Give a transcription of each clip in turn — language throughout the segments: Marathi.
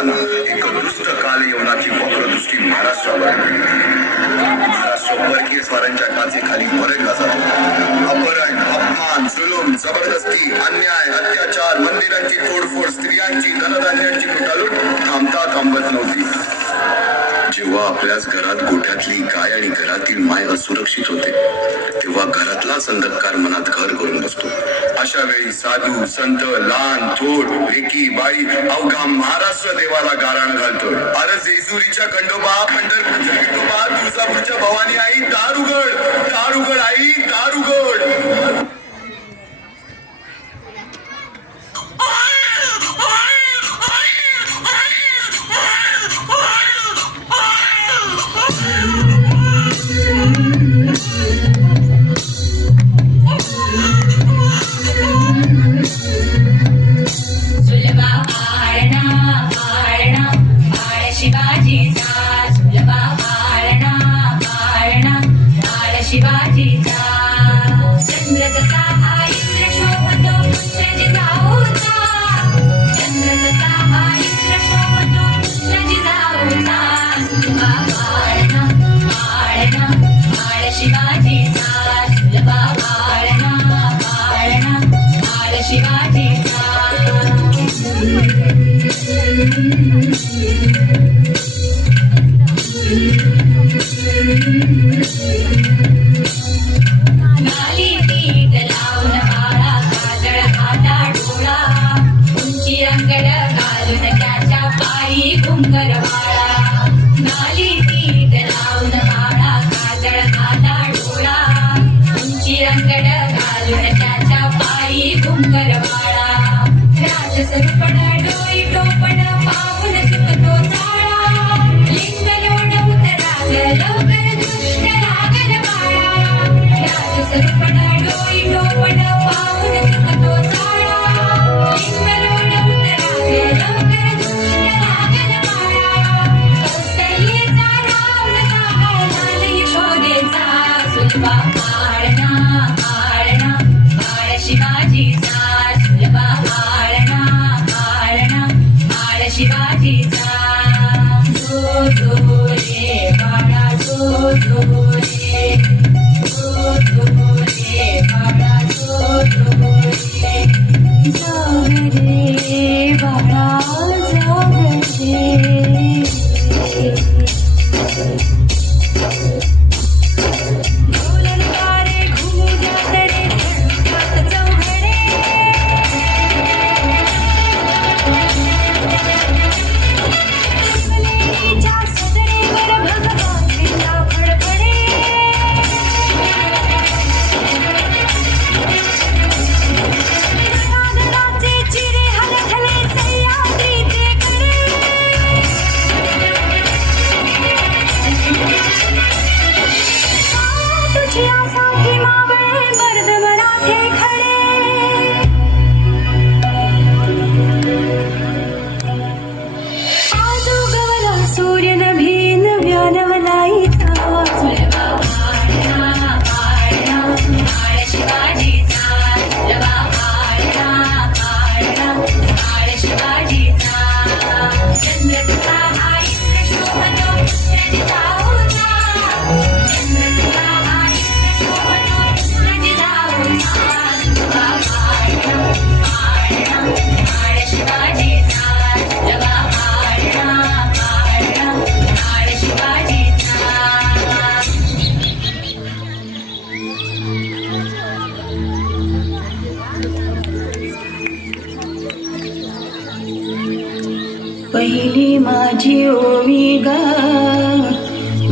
असताना एक दुष्ट काल यवनाची वक्रदृष्टी महाराष्ट्रावर महाराष्ट्र परकीय स्वारांच्या टाचेखाली परत घासत होता. अपहरण, अपमान, जुलूम, जबरदस्ती, अन्याय, अत्याचार, मंदिरांची तोडफोड, स्त्रियांची, धनधान्यांची लुटालूट थांबत नव्हती. जेव्हा आपल्याच घरात गोठ्यातली गाय आणि घरातील माय असुरक्षित होते तेव्हा घरातलाच अंधकार मनात घर करून बसतो. अशा वेळी साधू, संत, लहान, थोर, लेकी, बाई अवघा महाराष्ट्र देवाला गाराण घालतोय. अरे जेजुरीच्या खंडोबा, पंढरपूरच्या खंडोबा, तुळजापूरच्या भवानी आई, दार उघड, दार उघड आई, दार उघड. पहिली माझी ओवी ग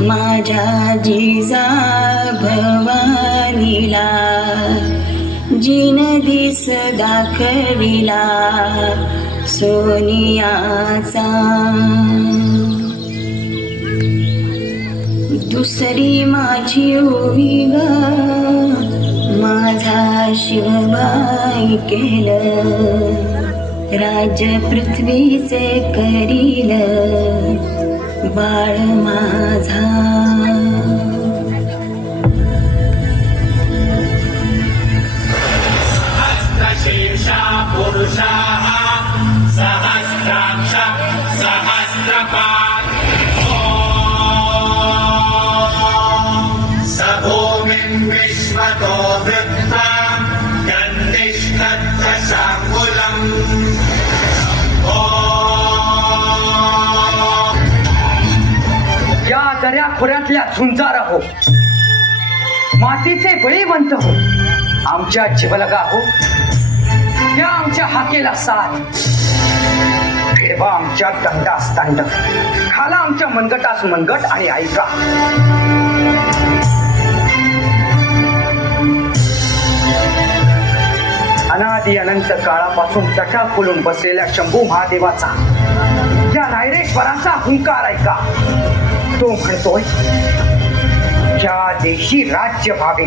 माझ्या जिजा भवानीला, जिन दिस दाखविला सोनियाचा. दुसरी माझी ओवी ग माझा शिवबाई केलं, राज्य पृथ्वीचे करील बाळ माझा. सहस्रशीर्षा पुरुषाः सहस्राक्ष विश्वतो वृत्ता गन्तिष्ठत्तशाङ्कुलम् या दऱ्या खोऱ्यातल्या झुंजार हो, मातीचे बळीवंत हो, आमच्या जीवलगा हो, या आमच्या हाकेला साथ, फिरवा आमच्या दंडास दंड, खाला आमच्या मनगटास मनगट आणि ऐका. अनादि अनंत काळापासून जटा फुलून बसलेल्या शंभू महादेवाचा या नायरेश्वराचा हुंकार ऐका. तो म्हणतोय या देशी राज्य व्हावे.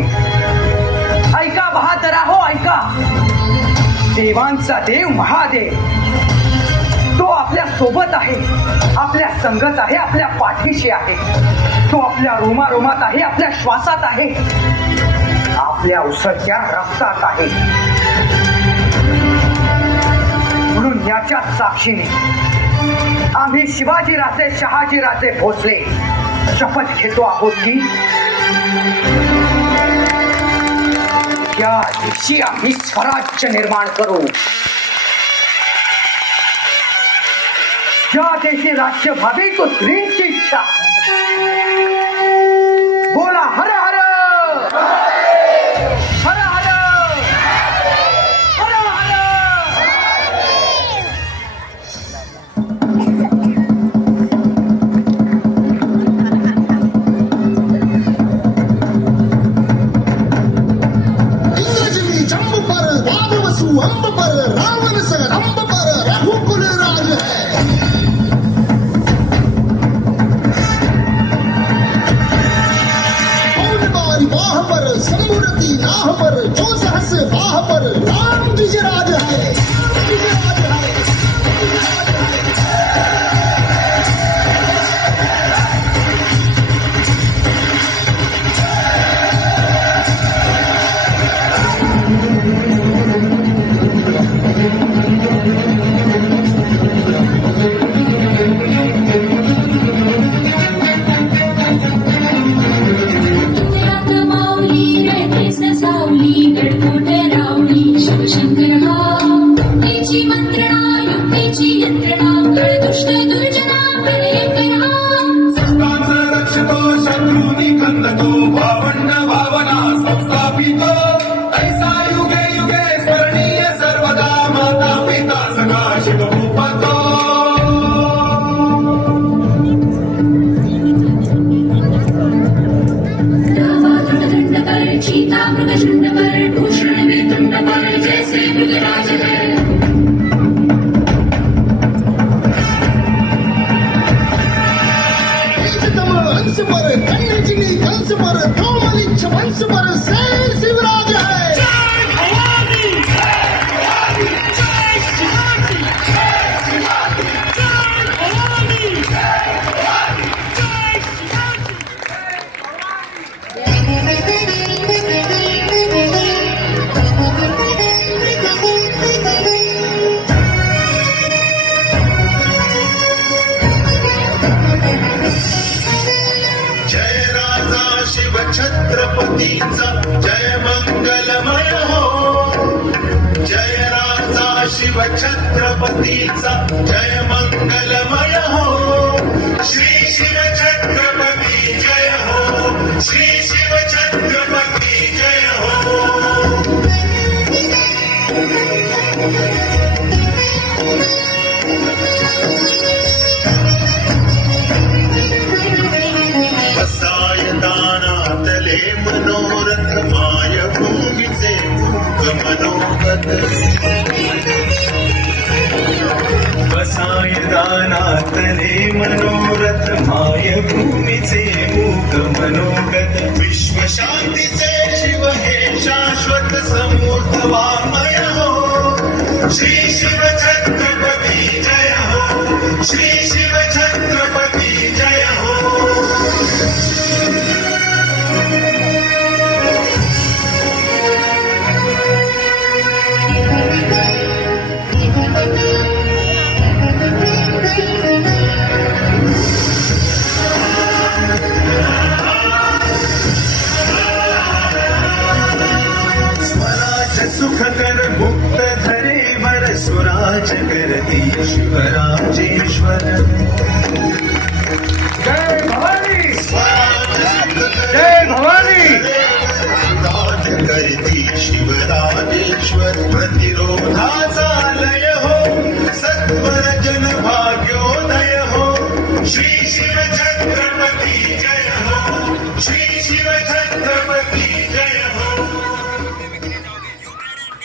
ऐका बहादरा हो, ऐका. देवांचा देव महादेव तो आपल्या सोबत आहे, आपल्या संगत आहे, आपल्या पाठीशी आहे. तो आपल्या रोमारोमात आहे, आपल्या श्वासात आहे, आपल्या उसळत्या रक्तात आहे. म्हणून याच्या साक्षीने आम्ही शिवाजीराजे शहाजीराजे भोसले शपथ घेतो आहोत की या दिवशी आम्ही स्वराज्य निर्माण करू. या देशी राज्य व्हावे तो स्त्रींची इच्छा. बोला हर हर हर हर हर हर. इंद्रजिनी जंब पर राजवसु अंब पर रावण सर अंब पर रघुकुल राज है. बारी बाह पर समूरति नाह पर जो सहस बाह पर राम द्विजराज है. द्विजराज है. तुझ्यात माऊली रयतेस सावली गडकोट रावळी शिवशंकर हा युक्तीची मंत्रणा युक्तीची यंत्रणा कळ दुष्ट दुर्जना प्रलय करा. संतांचा रक्षतो शत्रूनी खंदतो भावंड भावना संस्थापितो ऐसा युगे युगे स्मरणीय सर्वदा माता पिता सखा शिवभूपतो. रामा दंड कर चीता मृगशुंड पर भूषण वेतुंड पर जैसे मृगराज है. तेज कमल हंस पर कन्याजिनी कंस पर कोमलिच्छ वंश पर शेर शिवराज है. जय राजा शिव छत्रपतीचा जय मंगलमय हो. जय राजा शिव छत्रपतीचा जय मंगलमय हो. श्री शिव छत्रपती जय हो. श्री शिव छत्रपती जय हो. बसाय दानातले मनोरथ माय भूमीचे मूक मनोगत. बसाय दानातले मनोरथ माय भूमीचे मूक मनोगत. विश्व शांतीचे शिव हे शाश्वत समूर्त वाङ्मय हो. श्री शिव छत्रपती जय हो. श्री शिव छत्रपती जय हो.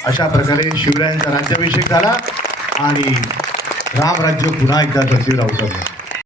अशा प्रकारे शिवरायांचा राज्याभिषेक झाला आणि रामराज्य पुन्हा एकदा धर्तीवर अवतरलं.